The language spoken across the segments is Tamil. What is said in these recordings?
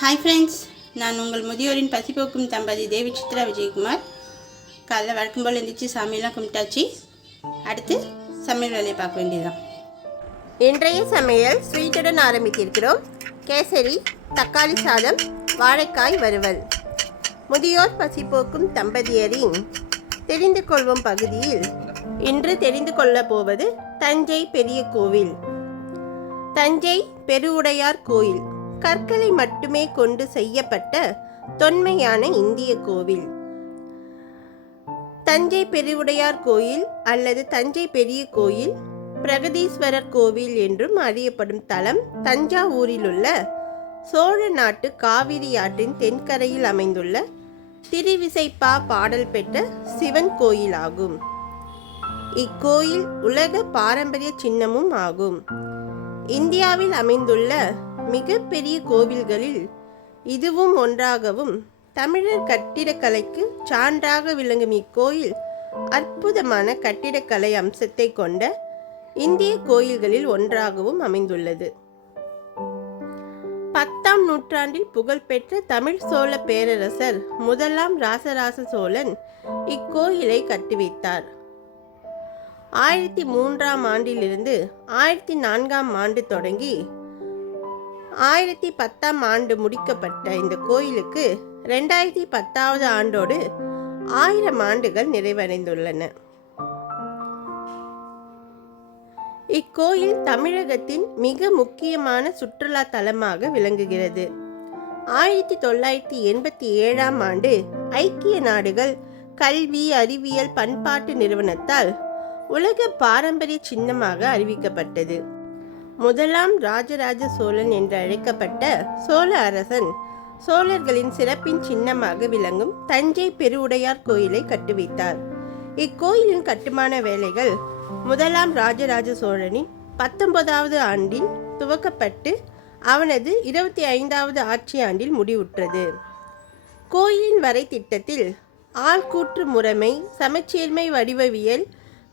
ஹாய் ஃப்ரெண்ட்ஸ் நான் உங்கள் முதியோரின் பசிபோக்கும் தம்பதி தேவி சித்ரா விஜயகுமார். காலைல வழக்கம் போல் எழுந்திரிச்சு சாமியெல்லாம் கும்பிட்டாச்சு. அடுத்து சமையல் வேலையை பார்க்க வேண்டியதுதான். இன்றைய சமையல் ஸ்வீட்டுடன் ஆரம்பித்திருக்கிறோம். கேசரி தக்காளி சாதம் வாழைக்காய் வறுவல். முதியோர் பசிபோக்கும் தம்பதியரின் தெரிந்து கொள்வோம் பகுதியில் இன்று தெரிந்து கொள்ளப் போவது தஞ்சை பெரிய கோவில். தஞ்சை பெருவுடையார் கோயில். கற்களை மட்டுமே கொண்டு செய்யப்பட்ட தொன்மையான இந்திய கோவில். தஞ்சை பெருவுடையார் கோயில் அல்லது தஞ்சை பெரிய கோயில் பிரகதீஸ்வரர் கோவில் என்றும் அறியப்படும் தலம் தஞ்சாவூரில் உள்ள சோழ நாட்டு காவிரி ஆற்றின் தென்கரையில் அமைந்துள்ள திருவிசைப்பா பாடல் பெற்ற சிவன் கோயிலாகும். இக்கோயில் உலக பாரம்பரிய சின்னமும் ஆகும். இந்தியாவில் அமைந்துள்ள மிகப்பெரிய கோவில்களில் இதுவும் ஒன்றாகவும் தமிழர் கட்டிடக்கலைக்கு சான்றாக விளங்கும் இக்கோயில் அற்புதமான கட்டிடக்கலை அம்சத்தை கொண்ட இந்திய கோயில்களில் ஒன்றாகவும் அமைந்துள்ளது. பத்தாம் நூற்றாண்டில் புகழ்பெற்ற தமிழ் சோழ பேரரசர் முதலாம் ராசராச சோழன் இக்கோயிலை கட்டுவித்தார். ஆயிரத்தி மூன்றாம் ஆண்டிலிருந்து ஆயிரத்தி நான்காம் ஆண்டு தொடங்கி ஆயிரத்தி பத்தாம் ஆண்டு முடிக்கப்பட்ட இந்த கோயிலுக்கு ரெண்டாயிரத்தி பத்தாவது ஆண்டோடு ஆயிரம் ஆண்டுகள் நிறைவடைந்துள்ளன. இக்கோயில் தமிழகத்தின் மிக முக்கியமான சுற்றுலா தலமாக விளங்குகிறது. ஆயிரத்தி தொள்ளாயிரத்தி எண்பத்தி ஏழாம் ஆண்டு ஐக்கிய நாடுகள் கல்வி அறிவியல் பண்பாட்டு நிறுவனத்தால் உலக பாரம்பரிய சின்னமாக அறிவிக்கப்பட்டது. முதலாம் ராஜராஜ சோழன் என்று அழைக்கப்பட்ட சோழ அரசன். சோழர்களின் சிறப்பின் சின்னமாக விளங்கும் தஞ்சை பெருவுடையார் கோயிலை கட்டுவித்தார். இக்கோயிலின் கட்டுமான வேலைகள் முதலாம் ராஜராஜ சோழனின் பத்தொன்பதாவது ஆண்டில் துவக்கப்பட்டு அவனது இருபத்தி ஐந்தாவது ஆட்சி ஆண்டில் முடிவுற்றது. கோயிலின் வரை திட்டத்தில் ஆள்கூற்று முறைமை சமச்சீர்மை வடிவவியல்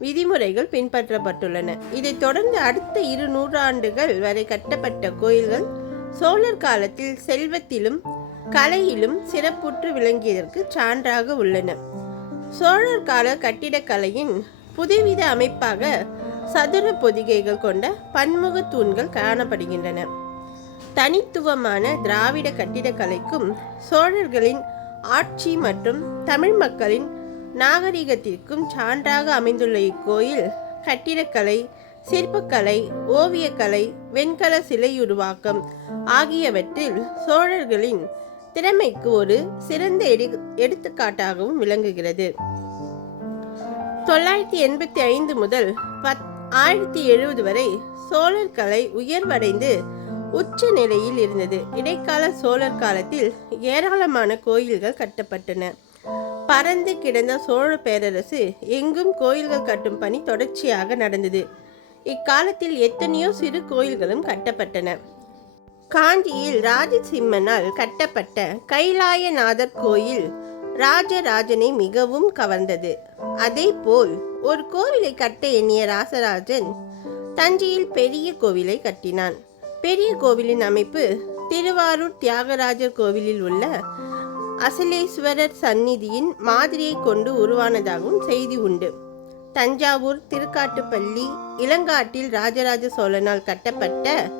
விதிமுறைகள் பின்பற்றப்பட்டுள்ளன. இதைத் தொடர்ந்து அடுத்த இரு நூறாண்டுகள் வரை கட்டப்பட்ட கோயில்கள் சோழர் காலத்தில் செல்வத்திலும் கலையிலும் சிறப்புற்று விளங்கியதற்கு சான்றாக உள்ளன. சோழர் கால கட்டிடக்கலையின் புதுவித அமைப்பாக சதுர பொதிகைகள் கொண்ட பன்முக தூண்கள் காணப்படுகின்றன. தனித்துவமான திராவிட கட்டிடக்கலைக்கும் சோழர்களின் ஆட்சி மற்றும் தமிழ் மக்களின் நாகரிகத்திற்கும் சான்றாக அமைந்துள்ள இக்கோயில் கட்டிடக்கலை சிற்பக்கலை ஓவியக்கலை வெண்கல சிலை உருவாக்கம் ஆகியவற்றில் சோழர்களின் திறமைக்கு ஒரு சிறந்த எடு எடுத்துக்காட்டாகவும் விளங்குகிறது. தொள்ளாயிரத்தி எண்பத்தி ஐந்து முதல் பத் ஆயிரத்தி எழுபது வரை சோழர் கலை உயர்வடைந்து உச்ச நிலையில் இருந்தது. இடைக்கால சோழர் காலத்தில் ஏராளமான கோயில்கள் கட்டப்பட்டன. பறந்து கிடந்த சோழ பேரரசு எங்கும் கோயில்கள் கட்டும் பணி தொடர்ச்சியாக நடந்தது. இக்காலத்தில் எத்தனையோ சிறு கோயில்களும் கட்டப்பட்டன. காஞ்சியில் ராஜசிம்மனால் கட்டப்பட்ட கைலாயநாதர் கோயில் ராஜராஜனை மிகவும் கவர்ந்தது. அதே போல் ஒரு கோவிலை கட்ட எண்ணிய ராசராஜன் தஞ்சையில் பெரிய கோவிலை கட்டினான். பெரிய கோவிலின் அமைப்பு திருவாரூர் தியாகராஜர் கோவிலில் உள்ள அசலேஸ்வரர் சந்நிதியின் மாதிரியை கொண்டு உருவானதாகவும் செய்தி உண்டு. தஞ்சாவூர் திருக்காட்டுப்பள்ளி இளங்காட்டில் ராஜராஜ சோழனால் கட்டப்பட்ட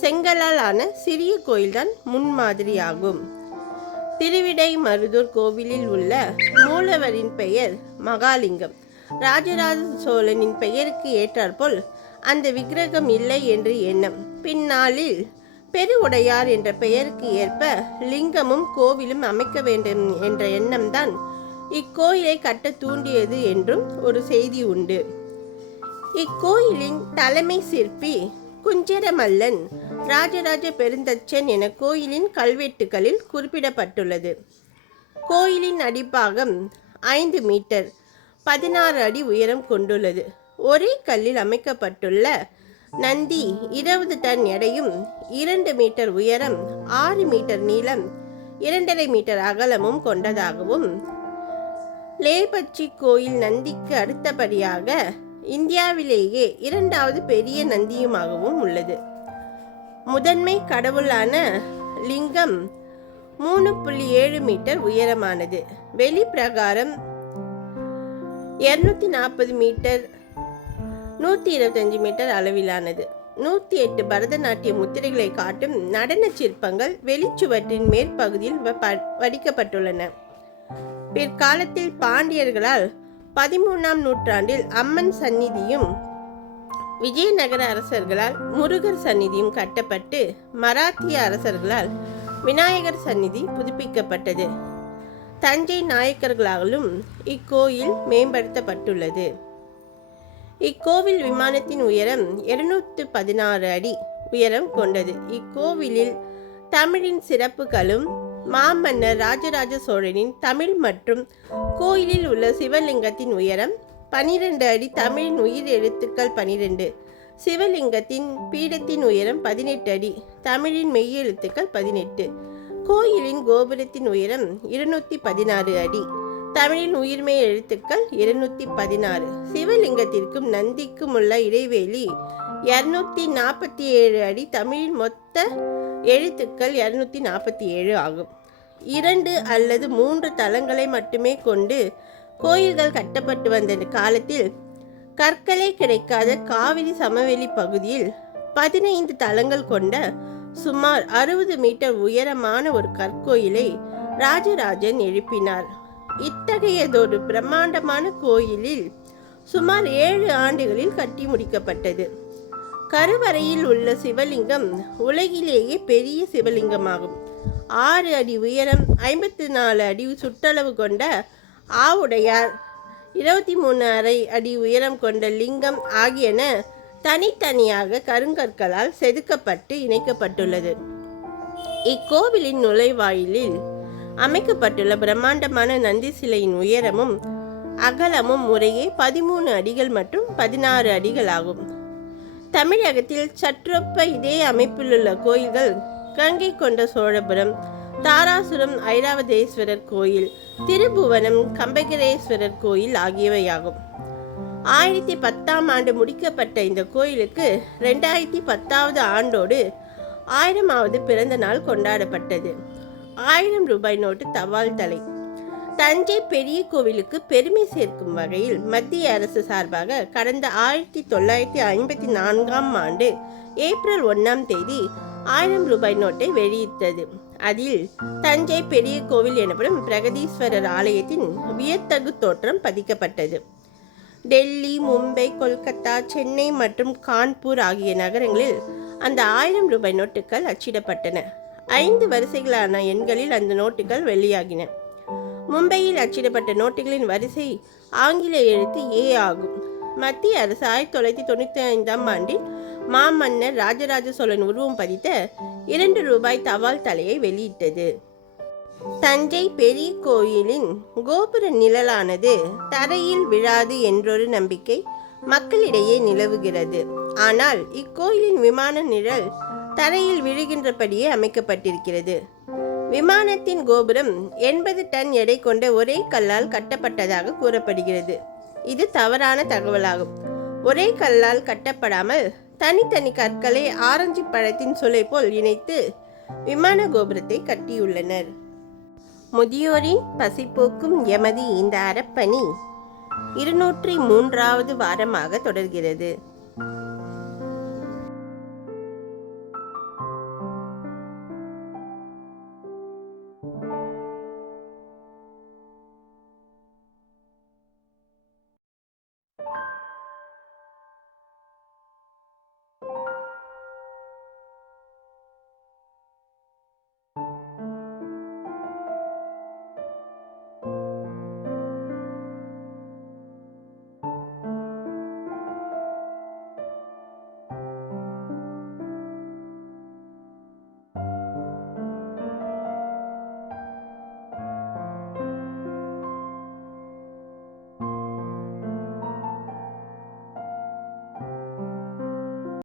செங்கலால் ஆன சிறிய கோயில்தான் முன்மாதிரியாகும். திருவிடை மருதூர் கோவிலில் உள்ள மூலவரின் பெயர் மகாலிங்கம். ராஜராஜ சோழனின் பெயருக்கு ஏற்றாற்போல் அந்த விக்கிரகம் இல்லை என்று எண்ணம். பின்னாளில் பெருவுடையார் என்ற பெயருக்கு ஏற்ப லிங்கமும் கோவிலும் அமைக்க வேண்டும் என்ற எண்ணம்தான் இக்கோயிலை கட்ட தூண்டியது என்றும் ஒரு செய்தி உண்டு. இக்கோயிலின் தலைமை சிற்பி குஞ்சரமல்லன் ராஜராஜ பெருந்தச்சன் என கோயிலின் கல்வெட்டுகளில் குறிப்பிடப்பட்டுள்ளது. கோயிலின் அடிப்பாகம் ஐந்து மீட்டர் பதினாறு அடி உயரம் கொண்டுள்ளது. ஒரே கல்லில் அமைக்கப்பட்டுள்ள நந்தி இருபது டன் எடையும் இரண்டு மீட்டர் உயரம் ஆறு மீட்டர் நீளம் இரண்டரை மீட்டர் அகலமும் கொண்டதாகவும் லேபச்சி கோயில் நந்திக்கு அடுத்தபடியாக இந்தியாவிலேயே இரண்டாவது பெரிய நந்தியுமாகவும் உள்ளது. முதன்மை கடவுளான லிங்கம் மூணு புள்ளி ஏழு மீட்டர் உயரமானது. வெளிப்பிரகாரம் இருநூத்தி நாற்பது மீட்டர் நூற்றி இருபத்தஞ்சு மீட்டர் அளவிலானது. நூற்றி எட்டு பரதநாட்டிய முத்திரைகளை காட்டும் நடன சிற்பங்கள் வெளிச்சுவற்றின் மேற்பகுதியில் வ- ப- வடிக்கப்பட்டுள்ளன. பிற்காலத்தில் பாண்டியர்களால் பதிமூணாம் நூற்றாண்டில் அம்மன் சந்நிதியும் விஜயநகர அரசர்களால் முருகர் சந்நிதியும் கட்டப்பட்டு மராத்திய அரசர்களால் விநாயகர் சந்நிதி புதுப்பிக்கப்பட்டது. தஞ்சை நாயக்கர்களாலும் இக்கோயில் மேம்படுத்தப்பட்டுள்ளது. இக்கோவில் விமானத்தின் உயரம் இருநூற்று பதினாறு அடி உயரம் கொண்டது. இக்கோவிலில் தமிழின் சிறப்புகளும் மாமன்னர் ராஜராஜ சோழனின் தமிழ் மற்றும் கோயிலில் உள்ள சிவலிங்கத்தின் உயரம் பனிரெண்டு அடி தமிழின் உயிர் எழுத்துக்கள் பனிரெண்டு சிவலிங்கத்தின் பீடத்தின் உயரம் பதினெட்டு அடி தமிழின் மெய்யெழுத்துக்கள் பதினெட்டு. கோயிலின் கோபுரத்தின் உயரம் இருநூற்றி பதினாறு அடி தமிழின் உயிர்மெய் எழுத்துக்கள் இருநூத்தி பதினாறு. சிவலிங்கத்திற்கும் நந்திக்கும் உள்ள இடைவெளி இருநூத்தி நாற்பத்தி ஏழு அடி தமிழின் மொத்த எழுத்துக்கள் இருநூத்தி நாற்பத்தி ஏழு ஆகும். இரண்டு அல்லது மூன்று தலங்களை மட்டுமே கொண்டு கோயில்கள் கட்டப்பட்டு வந்த காலத்தில் கற்களே கிடைக்காத காவிரி சமவெளி பகுதியில் பதினைந்து தளங்கள் கொண்ட சுமார் அறுபது மீட்டர் உயரமான ஒரு கற்கோயிலை ராஜராஜன் எழுப்பினார். இத்தகையதொரு பிரம்மாண்டமான கோயிலில் சுமார் ஏழு ஆண்டுகளில் கட்டி முடிக்கப்பட்டது. கருவறையில் உள்ள சிவலிங்கம் உலகிலேயே பெரிய சிவலிங்கமாகும். ஆறு அடி உயரம் ஐம்பத்தி நாலு அடி சுற்றளவு கொண்ட ஆவுடையார் இருபத்தி மூணு அரை அடி உயரம் கொண்ட லிங்கம் ஆகியன தனித்தனியாக கருங்கற்களால் செதுக்கப்பட்டு இணைக்கப்பட்டுள்ளது. இக்கோவிலின் நுழைவாயிலில் அமைக்கப்பட்டுள்ள பிரம்மாண்டமான நந்தி சிலையின் உயரமும் அகலமும் முறையே பதிமூணு அடிகள் மற்றும் பதினாறு அடிகள் ஆகும் தமிழகத்தில் சற்றொப்ப இதே அமைப்பிலுள்ள கோயில்கள் கங்கை கொண்ட சோழபுரம் தாராசுரம் ஐராவதேஸ்வரர் கோயில் திருபுவனம் கம்பகிரேஸ்வரர் கோயில் ஆகியவையாகும். ஆயிரத்தி பத்தாம் ஆண்டு முடிக்கப்பட்ட இந்த கோயிலுக்கு ரெண்டாயிரத்தி பத்தாவது ஆண்டோடு ஆயிரமாவது பிறந்த நாள் கொண்டாடப்பட்டது. ஆயிரம் ரூபாய் நோட்டு தபால் தலை. தஞ்சை பெரிய கோவிலுக்கு பெருமை சேர்க்கும் வகையில் மத்திய அரசு சார்பாக கடந்த ஆயிரத்தி தொள்ளாயிரத்தி ஐம்பத்தி நான்காம் ஆண்டு ஏப்ரல் ஒன்றாம் தேதி ஆயிரம் ரூபாய் நோட்டை வெளியிட்டது. அதில் தஞ்சை பெரிய கோவில் எனப்படும் பிரகதீஸ்வரர் ஆலயத்தின் வியத்தகு தோற்றம் பதிக்கப்பட்டது. டெல்லி மும்பை கொல்கத்தா சென்னை மற்றும் கான்பூர் ஆகிய நகரங்களில் அந்த ஆயிரம் ரூபாய் நோட்டுகள் அச்சிடப்பட்டன. ஐந்து வரிசைகளான எண்களில் அந்த நோட்டுகள் வெளியாகின மும்பையில் அச்சிடப்பட்ட நோட்டுகளின் வரிசை ஆங்கில எழுத்து ஏ ஆகும். மத்திய அரசு ஆயிரத்தி தொள்ளாயிரத்தி தொண்ணூற்றி ஐந்தாம் ஆண்டில் மாமன்னர் ராஜராஜ சோழன் உருவம் பதித்த இரண்டு ரூபாய் தபால் தலையை வெளியிட்டது. தஞ்சை பெரிய கோயிலின் கோபுர நிழலானது தரையில் விழாது என்றொரு நம்பிக்கை மக்களிடையே நிலவுகிறது. ஆனால் இக்கோயிலின் விமான நிழல் தரையில் விழுகின்றபடியே அமைக்கப்பட்டிருக்கிறது. விமானத்தின் கோபுரம் எண்பது டன் எடை கொண்ட ஒரே கல்லால் கட்டப்பட்டதாக கூறப்படுகிறது. இது தவறான தகவலாகும். ஒரே கல்லால் கட்டப்படாமல் தனித்தனி கற்களை ஆரஞ்சு பழத்தின் சுளை போல் இணைத்து விமான கோபுரத்தை கட்டியுள்ளனர். முதியோரின் பசிப்போக்கும் எமது இந்த அறப்பணி இருநூற்றி மூன்றாவது வாரமாக தொடர்கிறது.